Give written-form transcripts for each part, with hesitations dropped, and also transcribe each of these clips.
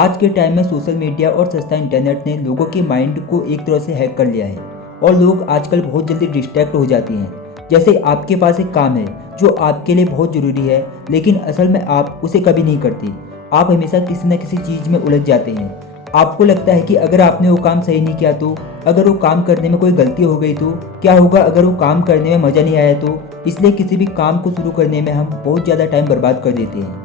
आज के टाइम में सोशल मीडिया और सस्ता इंटरनेट ने लोगों के माइंड को एक तरह से हैक कर लिया है और लोग आजकल बहुत जल्दी डिस्ट्रैक्ट हो जाते हैं। जैसे आपके पास एक काम है जो आपके लिए बहुत ज़रूरी है, लेकिन असल में आप उसे कभी नहीं करते। आप हमेशा किसी न किसी चीज़ में उलझ जाते हैं। आपको लगता है कि अगर आपने वो काम सही नहीं किया तो, अगर वो काम करने में कोई गलती हो गई तो, क्या होगा अगर वो काम करने में मज़ा नहीं आया तो। इसलिए किसी भी काम को शुरू करने में हम बहुत ज़्यादा टाइम बर्बाद कर देते हैं।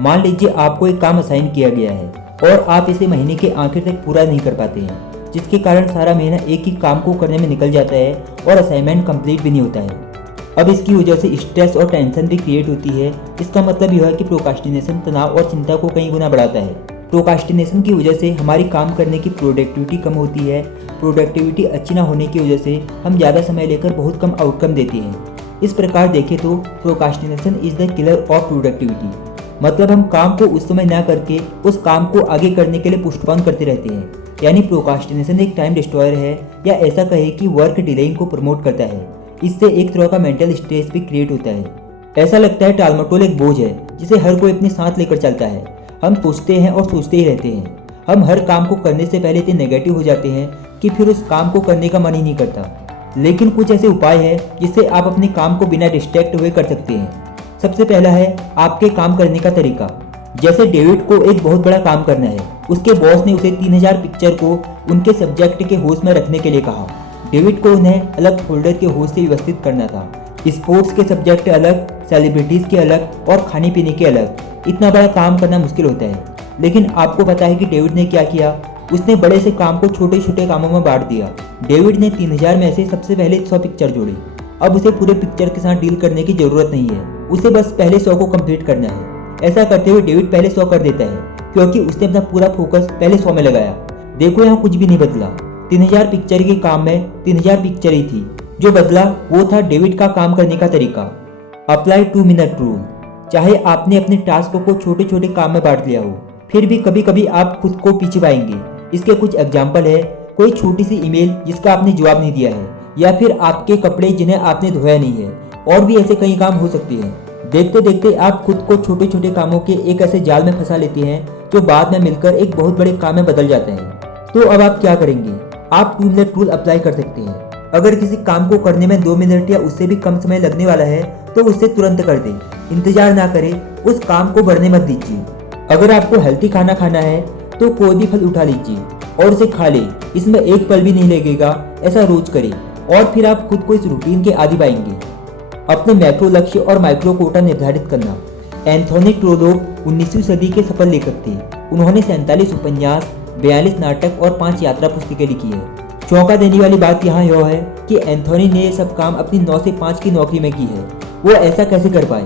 मान लीजिए आपको एक काम असाइन किया गया है और आप इसे महीने के आखिर तक पूरा नहीं कर पाते हैं, जिसके कारण सारा महीना एक ही काम को करने में निकल जाता है और असाइनमेंट कंप्लीट भी नहीं होता है। अब इसकी वजह से स्ट्रेस और टेंशन भी क्रिएट होती है। इसका मतलब यह है कि प्रोक्रास्टिनेशन तनाव और चिंता को कई गुना बढ़ाता है। प्रोक्रास्टिनेशन की वजह से हमारी काम करने की प्रोडक्टिविटी कम होती है। प्रोडक्टिविटी अच्छी ना होने की वजह से हम ज़्यादा समय लेकर बहुत कम आउटकम देते हैं। इस प्रकार देखें तो procrastination is the killer of productivity. मतलब हम काम को उस समय ना करके उस काम को आगे करने के लिए पोस्टपोन करते रहते हैं। यानी प्रोक्रास्टिनेशन एक टाइम डिस्ट्रॉयर है, या ऐसा कहे कि वर्क डिलेइंग को प्रमोट करता है। इससे एक तरह का मेंटल स्ट्रेस भी क्रिएट होता है। ऐसा लगता है टालमटोल एक बोझ है जिसे हर कोई अपने साथ लेकर चलता है। हम सोचते हैं और सोचते ही रहते हैं। हम हर काम को करने से पहले इतने नेगेटिव हो जाते हैं कि फिर उस काम को करने का मन ही नहीं करता। लेकिन कुछ ऐसे उपाय हैं जिससे आप अपने काम को बिना डिस्ट्रैक्ट हुए कर सकते हैं। सबसे पहला है आपके काम करने का तरीका। जैसे डेविड को एक बहुत बड़ा काम करना है। उसके बॉस ने उसे 3000 पिक्चर को उनके सब्जेक्ट के होस्ट में रखने के लिए कहा। डेविड को उन्हें अलग फोल्डर के होस्ट से व्यवस्थित करना था। स्पोर्ट्स के सब्जेक्ट अलग, सेलिब्रिटीज के अलग और खाने पीने के अलग। इतना बड़ा काम करना मुश्किल होता है। लेकिन आपको पता है कि डेविड ने क्या किया? उसने बड़े से काम को छोटे छोटे कामों में बांट दिया। डेविड ने 3000 में से सबसे पहले 100 पिक्चर जोड़ी। अब उसे पूरे पिक्चर के साथ डील करने की जरूरत नहीं है। उसे बस पहले 100 को कंप्लीट करना है। ऐसा करते हुए डेविड पहले 100 कर देता है, क्योंकि उसने अपना पूरा फोकस पहले 100 में लगाया। देखो यहाँ कुछ भी नहीं बदला। 3000 पिक्चर के काम में 3000 पिक्चर ही थी। जो बदला वो था डेविड का काम करने का तरीका। Apply 2 minute rule. चाहे आपने अपने टास्क को छोटे छोटे काम में बांट लिया हो, फिर भी कभी कभी आप खुद को पीछे पाएंगे। इसके कुछ एग्जाम्पल है। कोई छोटी सी ईमेल जिसका आपने जवाब नहीं दिया है, या फिर आपके कपड़े जिन्हें आपने धोया नहीं है। और भी ऐसे कई काम हो सकते हैं। देखते देखते आप खुद को छोटे छोटे कामों के एक ऐसे जाल में फंसा लेते हैं जो बाद में मिलकर एक बहुत बड़े काम में बदल जाते हैं। तो अब आप क्या करेंगे? आप 2 मिनट रूल अप्लाई कर सकते हैं। अगर किसी काम को करने में 2 मिनट या उससे भी कम समय लगने वाला है तो उससे तुरंत कर दें। इंतजार ना करें, उस काम को बढ़ने मत दीजिए। अगर आपको हेल्थी खाना खाना है तो कोई भी फल उठा लीजिए और उसे खा ले। इसमें एक पल भी नहीं लगेगा। ऐसा रोज करें और फिर आप खुद को इस रूटीन के आदी पाएंगे। अपने मैक्रो लक्ष्य और माइक्रो कोटा निर्धारित करना। एंथोनी ट्रोलो 19वीं सदी के सफल लेखक थे। उन्होंने 47 उपन्यास, 42 नाटक और 5 यात्रा पुस्तकें लिखी है। चौंका देने वाली बात यहाँ यह है कि एंथोनी ने ये सब काम अपनी 9 से 5 की नौकरी में की है। वो ऐसा कैसे कर पाए?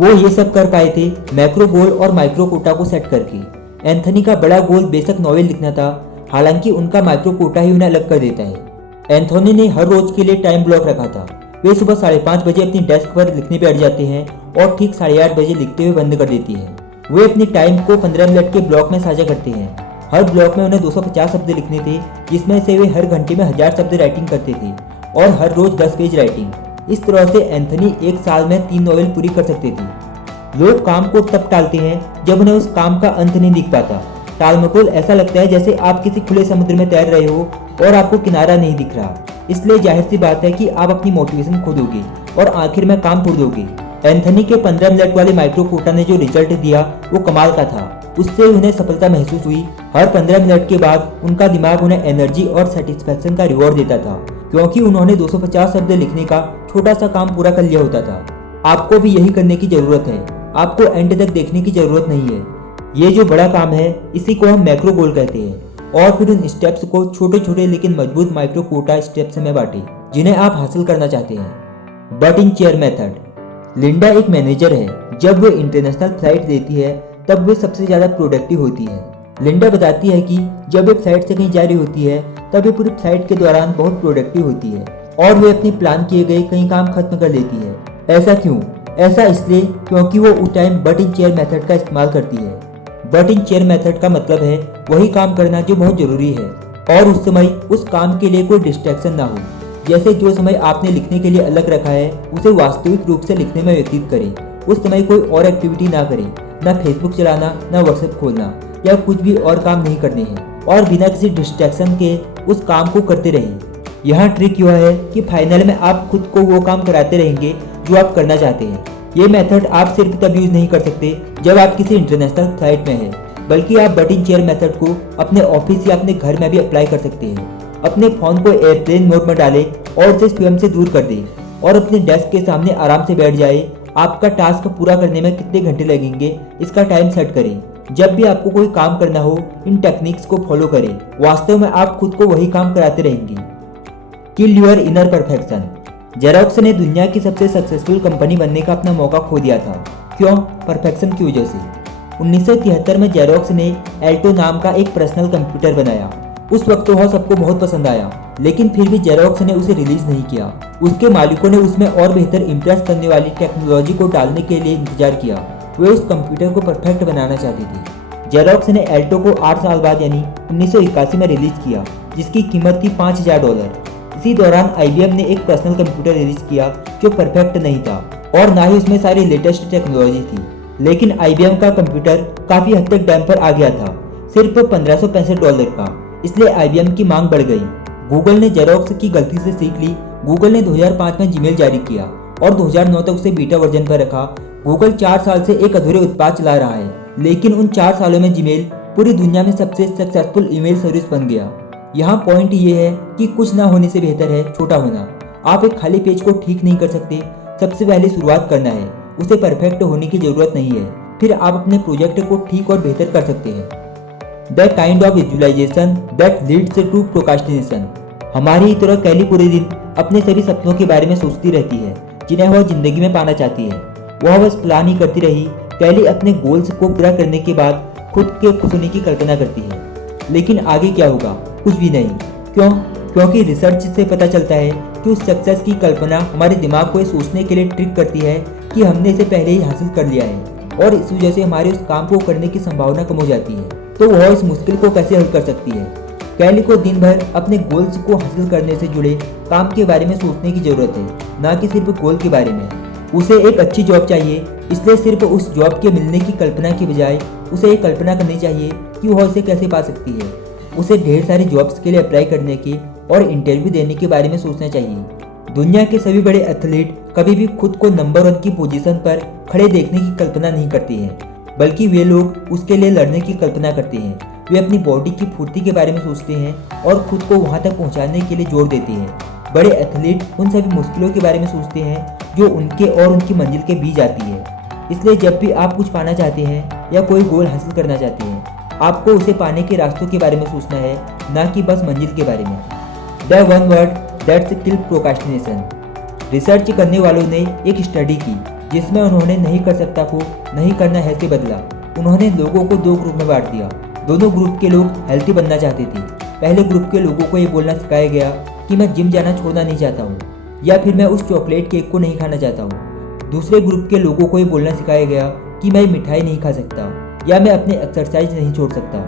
वो ये सब कर पाए थे मैक्रो गोल और माइक्रो कोटा को सेट करके। एंथोनी का बड़ा गोल बेशक नॉवेल लिखना था, हालांकि उनका माइक्रो कोटा ही उन्हें अलग कर देता है। एंथोनी ने हर रोज के लिए टाइम ब्लॉक रखा था। वे सुबह 5:30 बजे अपनी डेस्क पर लिखने बैठ जाते हैं और ठीक 8:30 बजे लिखते हुए बंद कर देती हैं। वे अपनी टाइम को 15 मिनट के ब्लॉक में साझा करते हैं। हर ब्लॉक में उन्हें 250 शब्द लिखने थे, जिसमें से वे हर घंटे में 1000 शब्द राइटिंग करते थे और हर रोज 10 पेज राइटिंग। इस तरह से एंथोनी एक साल में 3 नॉवेल पूरी कर सकते थे। लोग काम को तब टालते हैं जब उन्हें उस काम का अंत नहीं दिख पाता। टालमटोल ऐसा लगता है जैसे आप किसी खुले समुद्र में तैर रहे हो और आपको किनारा नहीं दिख रहा। इसलिए जाहिर सी बात है कि आप अपनी मोटिवेशन खो दोगे और आखिर में काम छोड़ दोगे। एंथोनी के 15 मिनट वाले माइक्रो कोटा ने जो रिजल्ट दिया वो कमाल का था। उससे उन्हें सफलता महसूस हुई। हर 15 मिनट के बाद उनका दिमाग उन्हें एनर्जी और सेटिस्फैक्शन का रिवॉर्ड देता था, क्योंकि उन्होंने 250 शब्द लिखने का छोटा सा काम पूरा कर लिया होता था। आपको भी यही करने की जरूरत है। आपको एंड तक देखने की जरूरत नहीं है। ये जो बड़ा काम है इसी को हम मैक्रो गोल कहते हैं। और फिर उन स्टेप्स को छोटे छोटे लेकिन मजबूत माइक्रो कोटा स्टेप्स में बांटें, जिन्हें आप हासिल करना चाहते हैं। But in chair method. Linda एक मैनेजर है। जब वे इंटरनेशनल फ्लाइट देती है तब वे सबसे ज्यादा प्रोडक्टिव होती है। लिंडा बताती है कि जब वे फ्लाइट से कहीं जा रही होती है तब वे पूरी फ्लाइट के दौरान बहुत प्रोडक्टिव होती है और वे अपने प्लान किए गए कई काम खत्म कर लेती है। ऐसा क्यों? ऐसा इसलिए क्योंकि वो उस time but in chair method का इस्तेमाल करती है। बट इन चेयर मेथड का मतलब है वही काम करना जो बहुत जरूरी है और उस समय उस काम के लिए कोई डिस्ट्रैक्शन ना हो। जैसे जो समय आपने लिखने के लिए अलग रखा है उसे वास्तविक रूप से लिखने में व्यतीत करें। उस समय कोई और एक्टिविटी ना करें, ना फेसबुक चलाना, ना व्हाट्सएप खोलना, या कुछ भी और काम नहीं करने हैं और बिना किसी डिस्ट्रैक्शन के उस काम को करते रहें। यहाँ ट्रिक यह है कि फाइनल में आप खुद को वो काम कराते रहेंगे जो आप करना चाहते हैं। ये मेथड आप सिर्फ तब यूज नहीं कर सकते जब आप किसी इंटरनेशनल फ्लाइट में हैं, बल्कि आप बटन चेयर मेथड को अपने ऑफिस या अपने घर में भी अप्लाई कर सकते हैं। अपने फोन को एयरप्लेन मोड में डालें और उसे स्वयं से दूर कर दें और अपने डेस्क के सामने आराम से बैठ जाए। आपका टास्क पूरा करने में कितने घंटे लगेंगे इसका टाइम सेट करें। जब भी आपको कोई काम करना हो इन टेक्निक्स को फॉलो करें, वास्तव में आप खुद को वही काम कराते रहेंगे। Kill your inner perfection. Xerox ने दुनिया की सबसे सक्सेसफुल कंपनी बनने का अपना मौका खो दिया था। क्यों? परफेक्शन की वजह से। 1973 में जेरोक्स ने एल्टो नाम का एक पर्सनल कंप्यूटर बनाया। उस वक्त वह सबको बहुत पसंद आया, लेकिन फिर भी जेरोक्स ने उसे रिलीज नहीं किया। उसके मालिकों ने उसमें और बेहतर इम्प्रेस करने वाली टेक्नोलॉजी को डालने के लिए इंतजार किया। वे उस कंप्यूटर को परफेक्ट बनाना चाहते थे। जेरोक्स ने एल्टो को 8 साल बाद यानी 1981 में रिलीज किया, जिसकी कीमत थी $5000। इसी दौरान IBM ने एक पर्सनल कंप्यूटर रिलीज किया जो परफेक्ट नहीं था और ना ही उसमें सारी लेटेस्ट टेक्नोलॉजी थी, लेकिन IBM का कंप्यूटर काफी हद तक डैम पर आ गया था, सिर्फ $1565 का। इसलिए IBM की मांग बढ़ गई। गूगल ने जेरोक्स की गलती से सीख ली। गूगल ने 2005 में जीमेल जारी किया और 2009 तक उसे बीटा वर्जन पर रखा। गूगल 4 साल से एक अधूरे उत्पाद चला रहा है, लेकिन उन 4 सालों में जीमेल पूरी दुनिया में सबसे सक्सेसफुल ईमेल सर्विस बन गया। यहाँ पॉइंट ये है कि कुछ ना होने से बेहतर है छोटा होना। आप एक खाली पेज को ठीक नहीं कर सकते, सबसे पहले शुरुआत करना है। उसे परफेक्ट होने की जरूरत नहीं है, फिर आप अपने प्रोजेक्ट को ठीक और बेहतर कर सकते हैं। The kind of visualisation that leads to procrastination. हमारी तरह कैली पूरे दिन अपने सभी सपनों के बारे में सोचती रहती है जिन्हें वह जिंदगी में पाना चाहती है। वह बस प्लान ही करती रही। कैली अपने गोल्स को पूरा करने के बाद खुद के खुश होने की कल्पना करती है, लेकिन आगे क्या होगा? कुछ भी नहीं। क्यों? क्योंकि रिसर्च से पता चलता है कि उस सक्सेस की कल्पना हमारे दिमाग को ये सोचने के लिए ट्रिक करती है कि हमने इसे पहले ही हासिल कर लिया है, और इस वजह से हमारे उस काम को करने की संभावना कम हो जाती है। तो वह इस मुश्किल को कैसे हल कर सकती है? कैली को दिन भर अपने गोल्स को हासिल करने से जुड़े काम के बारे में सोचने की जरूरत है, ना कि सिर्फ गोल के बारे में। उसे एक अच्छी जॉब चाहिए, इसलिए सिर्फ उस जॉब के मिलने की कल्पना की बजाय उसे एक कल्पना करनी चाहिए कि वह इसे कैसे पा सकती है। उसे ढेर सारी जॉब्स के लिए अप्लाई करने की और इंटरव्यू देने के बारे में सोचना चाहिए। दुनिया के सभी बड़े एथलीट कभी भी खुद को नंबर 1 की पोजीशन पर खड़े देखने की कल्पना नहीं करते हैं, बल्कि वे लोग उसके लिए लड़ने की कल्पना करते हैं। वे अपनी बॉडी की फुर्ती के बारे में सोचते हैं और खुद को वहां तक पहुंचाने के लिए जोर देते हैं। बड़े एथलीट उन सभी मुश्किलों के बारे में सोचते हैं जो उनके और उनकी मंजिल के बीच आती है। इसलिए जब भी आप कुछ पाना चाहते हैं या कोई गोल हासिल करना चाहते हैं, आपको उसे पाने के रास्तों के बारे में सोचना है, ना कि बस मंजिल के बारे में। The one word that's kill procrastination. Research करने वालों ने एक स्टडी की जिसमें उन्होंने नहीं कर सकता को नहीं करना है से बदला। उन्होंने लोगों को 2 ग्रुप में बांट दिया। दोनों ग्रुप के लोग हेल्थी बनना चाहते थे। पहले ग्रुप के लोगों को ये बोलना सिखाया गया कि मैं जिम जाना छोड़ना नहीं चाहता हूँ, या फिर मैं उस चॉकलेट केक को नहीं खाना चाहता हूँ। दूसरे ग्रुप के लोगों को ये बोलना सिखाया गया कि मैं मिठाई नहीं खा सकता, या मैं अपने एक्सरसाइज नहीं छोड़ सकता।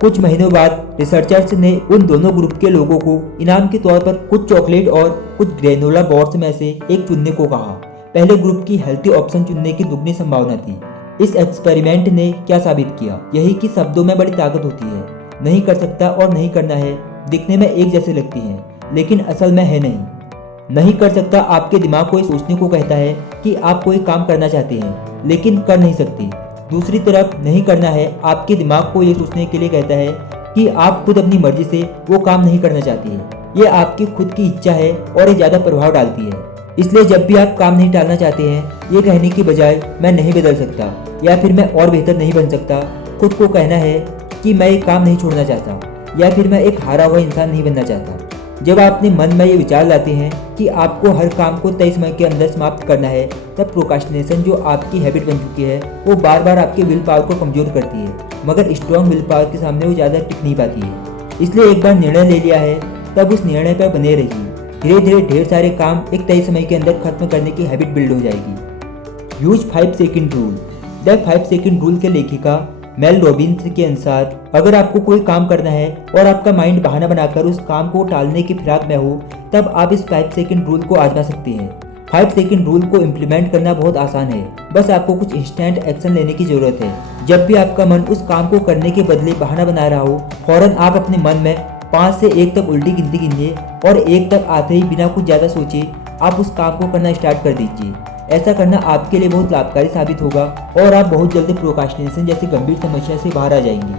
कुछ महीनों बाद रिसर्चर्स ने उन दोनों ग्रुप के लोगों को इनाम के तौर पर कुछ चॉकलेट और कुछ ग्रेनोला बार्स में से एक चुनने को कहा। पहले ग्रुप की हेल्थी ऑप्शन चुनने की दुगनी संभावना थी। इस एक्सपेरिमेंट ने क्या साबित किया? यही कि शब्दों में बड़ी ताकत होती है। नहीं कर सकता और नहीं करना है दिखने में एक जैसे लगती हैं, लेकिन असल में है नहीं। नहीं कर सकता आपके दिमाग को ये सोचने को कहता है कि आप कोई काम करना चाहते हैं लेकिन कर नहीं सकते। दूसरी तरफ नहीं करना है आपके दिमाग को ये सोचने के लिए कहता है कि आप खुद अपनी मर्जी से वो काम नहीं करना चाहते हैं। ये आपकी खुद की इच्छा है और ये ज़्यादा प्रभाव डालती है। इसलिए जब भी आप काम नहीं टालना चाहते हैं, ये कहने की बजाय मैं नहीं बदल सकता या फिर मैं और बेहतर नहीं बन सकता, खुद को कहना है कि मैं ये काम नहीं छोड़ना चाहता या फिर मैं एक हारा हुआ इंसान नहीं बनना चाहता। जब आप अपने मन में ये विचार लाते हैं कि आपको हर काम को तय समय के अंदर समाप्त करना है, तब प्रोक्रास्टिनेशन जो आपकी हैबिट बन चुकी है वो बार बार आपके विल पावर को कमजोर करती है, मगर स्ट्रॉन्ग विल पावर के सामने वो ज़्यादा टिक नहीं पाती है। इसलिए एक बार निर्णय ले लिया है तब उस निर्णय पर बने रहिए। धीरे धीरे ढेर सारे काम एक तय समय के अंदर खत्म करने की हैबिट बिल्ड हो जाएगी। Use 5 second rule. The 5 second rule के लेखिका मेल रॉबिन्स के अनुसार, अगर आपको कोई काम करना है और आपका माइंड बहाना बनाकर उस काम को टालने की फिराक में हो, तब आप इस 5 सेकंड रूल को आजमा सकते हैं। 5 सेकंड रूल को इम्प्लीमेंट करना बहुत आसान है, बस आपको कुछ इंस्टेंट एक्शन लेने की जरूरत है। जब भी आपका मन उस काम को करने के बदले बहाना बना रहा हो, फौरन आप अपने मन में 5 से 1 तक उल्टी गिनती गिनिए और 1 तक आते ही बिना कुछ ज़्यादा सोचे आप उस काम को करना स्टार्ट कर दीजिए। ऐसा करना आपके लिए बहुत लाभकारी साबित होगा और आप बहुत जल्दी प्रोक्रास्टिनेशन जैसी गंभीर समस्या से बाहर आ जाएंगे।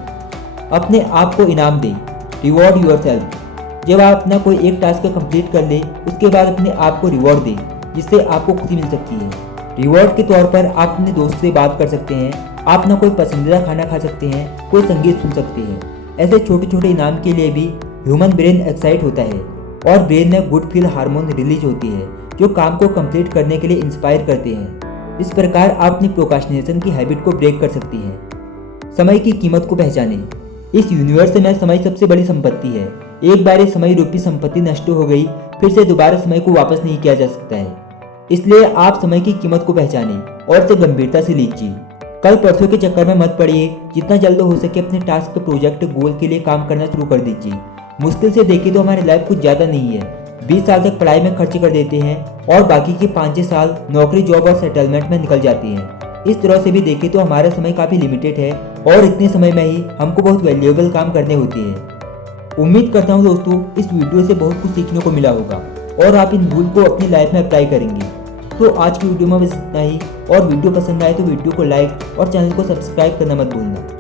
अपने आप को इनाम दें, रिवॉर्ड योरसेल्फ। जब आप अपना कोई एक टास्क कंप्लीट कर ले, उसके बाद अपने आप को रिवॉर्ड दें, जिससे आपको खुशी मिल सकती है। रिवॉर्ड के तौर पर आप अपने दोस्त से बात कर सकते हैं, आप अपना कोई पसंदीदा खाना खा सकते हैं, कोई संगीत सुन सकते हैं। ऐसे छोटे छोटे इनाम के लिए भी ह्यूमन ब्रेन एक्साइट होता है और ब्रेन में गुड फील हार्मोन रिलीज होती है, जो काम को कंप्लीट करने के लिए इंस्पायर करते हैं। इस प्रकार आप अपनी प्रोक्रास्टिनेशन की हैबिट को ब्रेक कर सकती हैं। समय की कीमत को पहचानें। इस यूनिवर्स में समय सबसे बड़ी संपत्ति है। एक बार ये समय रूपी संपत्ति नष्ट हो गई, फिर से दोबारा समय को वापस नहीं किया जा सकता है। इसलिए आप समय की कीमत को पहचानें और इसे गंभीरता से लीजिए। कल परसों के चक्कर में मत पड़िए, जितना जल्द हो सके अपने टास्क, प्रोजेक्ट, गोल के लिए काम करना शुरू कर दीजिए। मुश्किल से देखिए तो हमारी लाइफ कुछ ज़्यादा नहीं है। 20 साल तक पढ़ाई में खर्च कर देते हैं और बाकी के 5-6 साल नौकरी, जॉब और सेटलमेंट में निकल जाती हैं। इस तरह से भी देखें तो हमारा समय काफ़ी लिमिटेड है और इतने समय में ही हमको बहुत वैल्यूएबल काम करने होते हैं। उम्मीद करता हूँ दोस्तों इस वीडियो से बहुत कुछ सीखने को मिला होगा और आप इन रूल को अपनी लाइफ में अप्लाई करेंगे। तो आज की वीडियो में बस इतना ही, और वीडियो पसंद आए तो वीडियो को लाइक और चैनल को सब्सक्राइब करना मत भूलना।